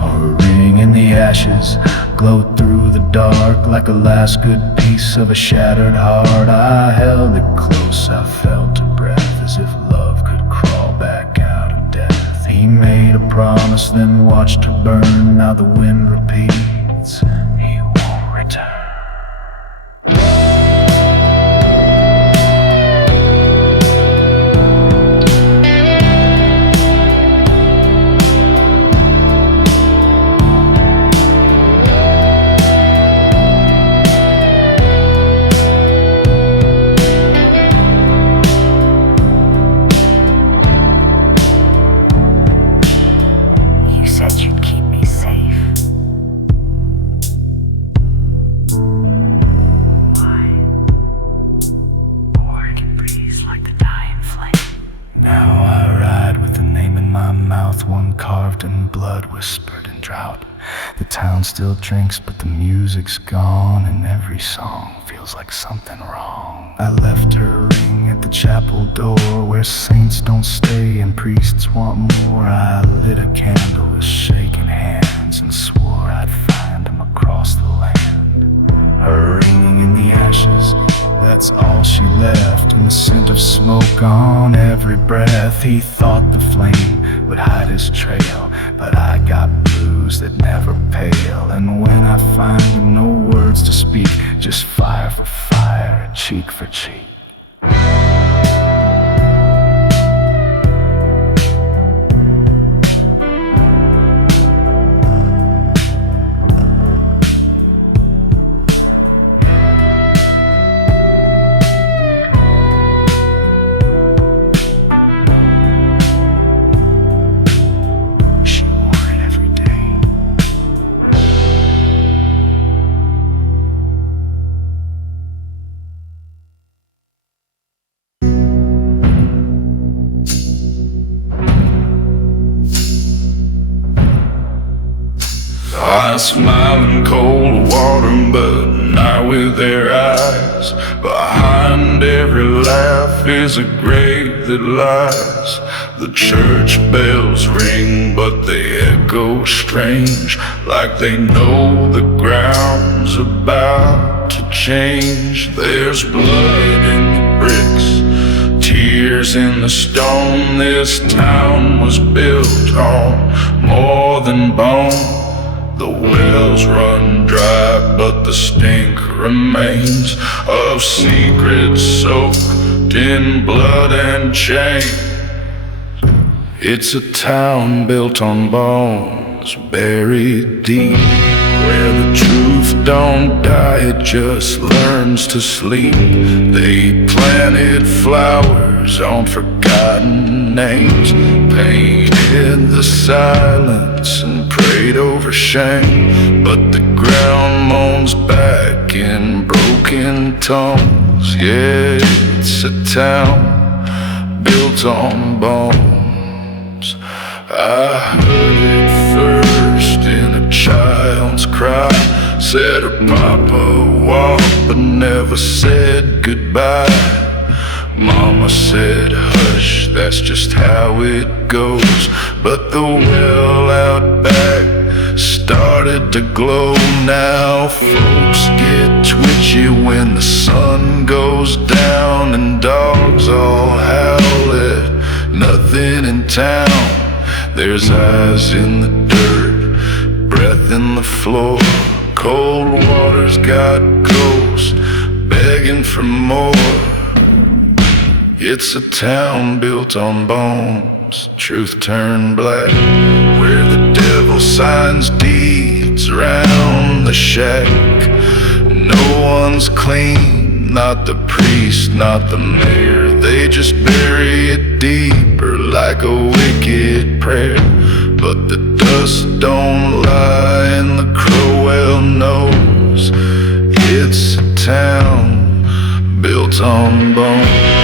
Her ring in the ashes glowed through the dark like a last good piece of a shattered heart. I held it close, I felt her breath, as if love could crawl back out of death. He made a promise, then watched her burn. Now the wind repeats, he won't return. One carved in blood, whispered in drought. The town still drinks, but the music's gone, and every song feels like something wrong. I left her ring at the chapel door, where saints don't stay and priests want more. I lit a candle with shaking hands and swore I'd find him across the land. Her ringing in the ashes, that's all she left, and the scent of smoke on every breath. He thought the flame would hide his trail, but I got blues that never pale. And when I find him, no words to speak, just fire for fire, cheek for cheek. I smile in cold water, but not with their eyes. Behind every laugh is a grave that lies. The church bells ring, but they echo strange, like they know the ground's about to change. There's blood in the bricks, tears in the stone. This town was built on more than bone. The wells run dry, but the stink remains of secrets soaked in blood and shame. It's a town built on bones, buried deep, where the truth don't die, it just learns to sleep. They planted flowers on forgotten names, painted the silence and prayed over shame. But the ground moans back in broken tones. Yeah, it's a town built on bones. I heard it first in a child's cry. Said her papa walked but never said goodbye. Mama said hush, that's just how it goes. But the well out back started to glow. Now folks get twitchy when the sun goes down, and dogs all howl at nothing in town. There's eyes in the dirt, breath in the floor. Cold water's got ghosts begging for more. It's a town built on bones, truth turned black, where the devil signs deeds around the shack. No one's clean, not the priest, not the mayor. They just bury it deeper like a wicked prayer. But the dust don't lie and the crow well knows. It's a town built on bones.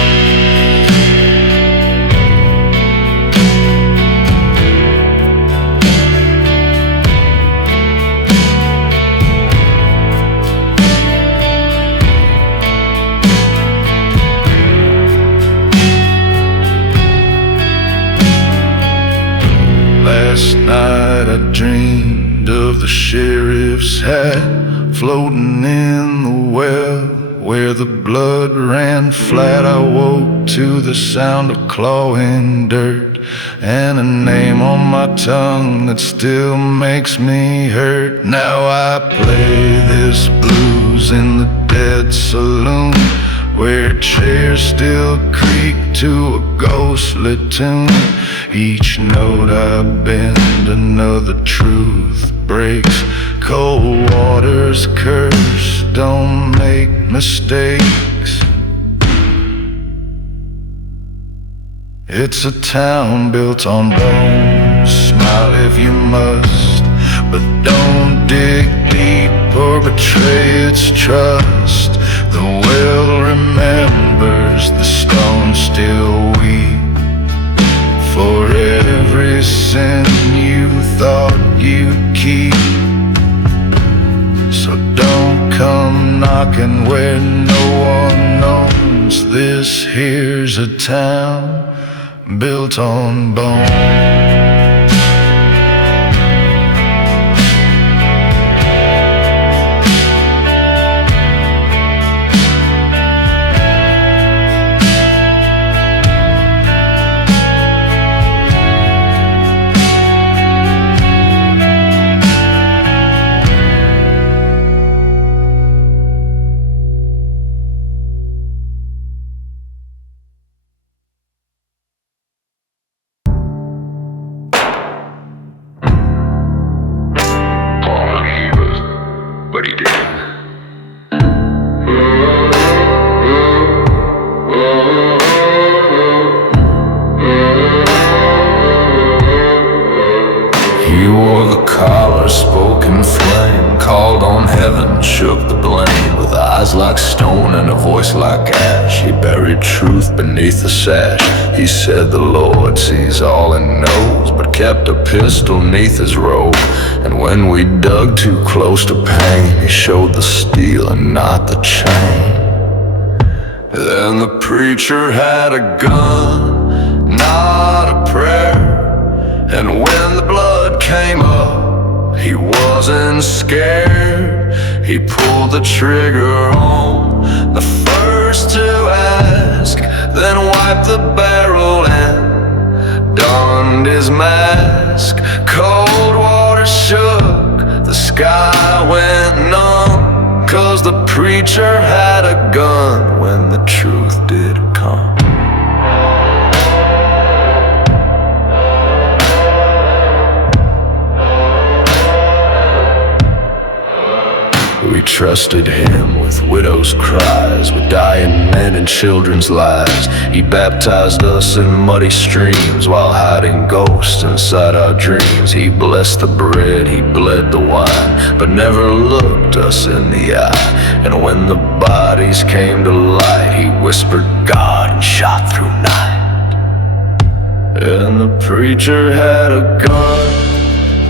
Last night I dreamed of the sheriff's hat floating in the well where the blood ran flat. I woke to the sound of clawing dirt and a name on my tongue that still makes me hurt. Now I play this blues in the dead saloon, where chairs still creak to a ghostly tune. Each note I bend, another truth breaks. Cold water's curse, don't make mistakes. It's a town built on bones. Smile if you must, but don't dig deep or betray its trust. The well remembers, the stones still weep for every sin you thought you'd keep. So don't come knocking where no one knows. This here's a town built on bones. But he did. He wore the collar, spoke in flame, called on heaven, shook the blame. With eyes like stone and a voice like ash, he buried truth beneath the sash. He said the Lord sees all and knows, but kept a pistol neath his robe. And when we dug too close to pain, he showed the steel and not the chain. Then the preacher had a gun, not a prayer. And when the blood came up, he wasn't scared. He pulled the trigger on the first to ask, then wiped the barrel and donned his mask. Cold water shook the sky went numb, 'cause the preacher had a gun when the truth did come. We trusted him with widows' cries, with dying men and children's lives. He baptized us in muddy streams while hiding ghosts inside our dreams. He blessed the bread, he bled the wine, but never looked us in the eye. And when the bodies came to light, he whispered God and shot through night. And the preacher had a gun,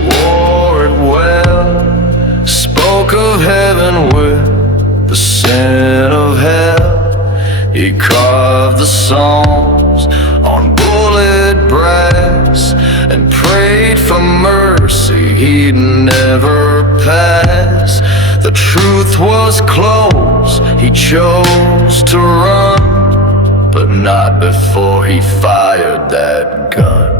wore it well, spoke of heaven with the sin of hell. He carved the Psalms on bullet brass and prayed for mercy he'd never pass. The truth was close, he chose to run, but not before he fired that gun.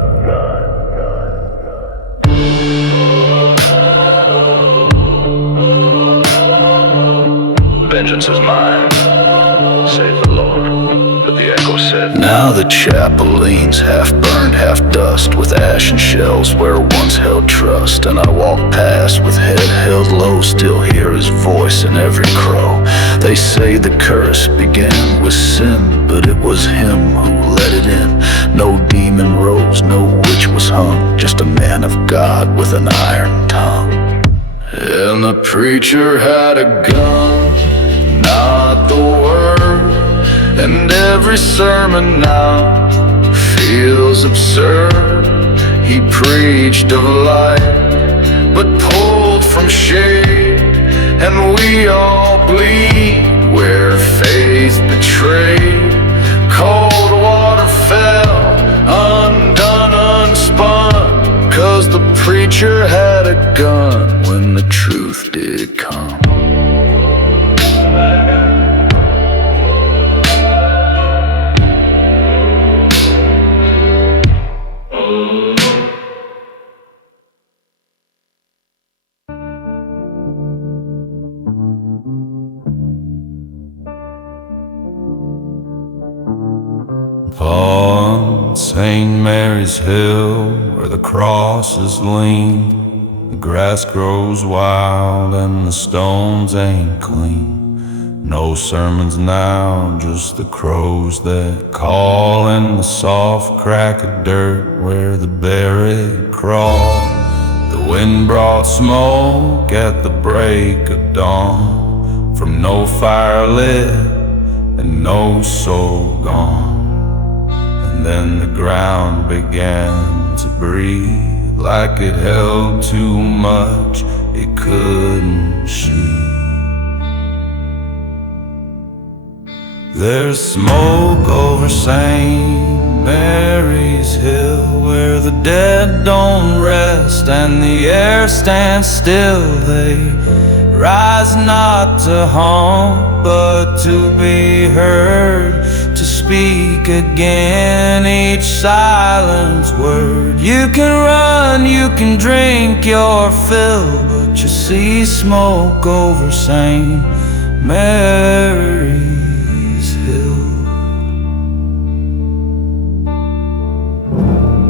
Vengeance is mine, saith the Lord. But the echo said, Now the chapel leans half burned, half dust, with ash and shells where once held trust. And I walk past with head held low, still hear his voice in every crow. They say the curse began with sin, but it was him who let it in. No demon rose, no witch was hung, just a man of God with an iron tongue. And the preacher had a gun, not the word, and every sermon now feels absurd. He preached of light, but pulled from shade, and we all bleed where faith betrayed. Cold water fell, undone, unspun, 'cause the preacher had a gun when the truth did come. On St. Mary's Hill, where the crosses lean, the grass grows wild and the stones ain't clean. No sermons now, just the crows that call and the soft crack of dirt where the buried crawl. The wind brought smoke at the break of dawn, from no fire lit and no soul gone. And then the ground began to breathe like it held too much it couldn't see. There's smoke over St. Mary's Hill, where the dead don't rest and the air stands still. They rise not to haunt, but to be heard, to speak again each silenced word. You can run, you can drink your fill, but you see smoke over St. Mary's Hill.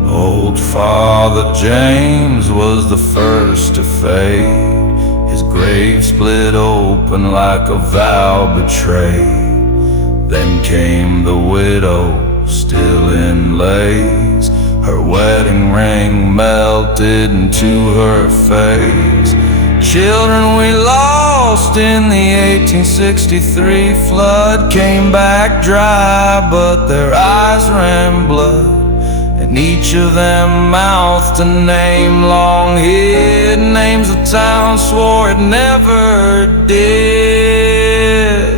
Old Father James was the first to fade, his grave split open like a vow betrayed. Then came the widow, still in lace, her wedding ring melted into her face. Children we lost in the 1863 flood came back dry, but their eyes ran blood, and each of them mouthed a name long hid, names the town swore it never did.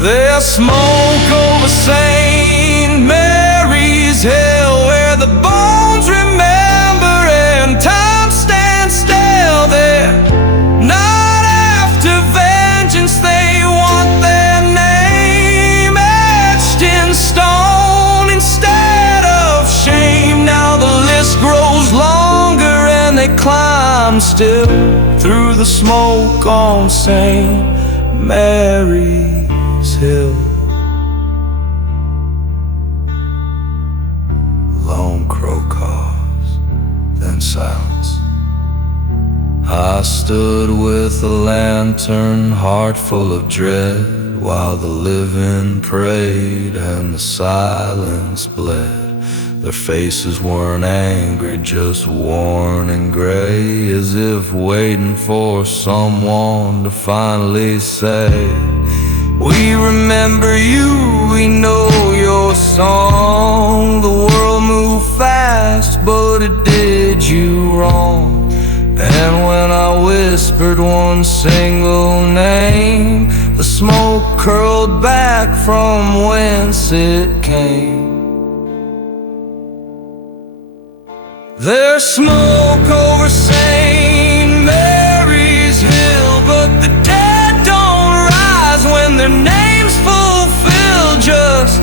There's smoke over St. Mary's Hill, where the bones remember and time stands still. They're not after vengeance, they want their name etched in stone instead of shame. Now the list grows longer and they climb still through the smoke on St. Mary's Hill. Lone crow caws, then silence. I stood with a lantern, heart full of dread, while the living prayed and the silence bled. Their faces weren't angry, just worn and gray, as if waiting for someone to finally say, "We remember you, we know your song. The world moved fast, but it did you wrong." And when I whispered one single name, the smoke curled back from whence it came. There's smoke over St. Mary's Hill, but the dead don't rise when their names fulfill. Just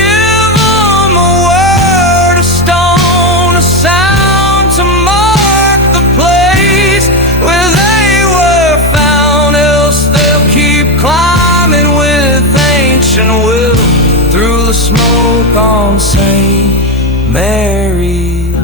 give them a word, a stone, a sound to mark the place where they were found. Else they'll keep climbing with ancient will through the smoke on St. Mary's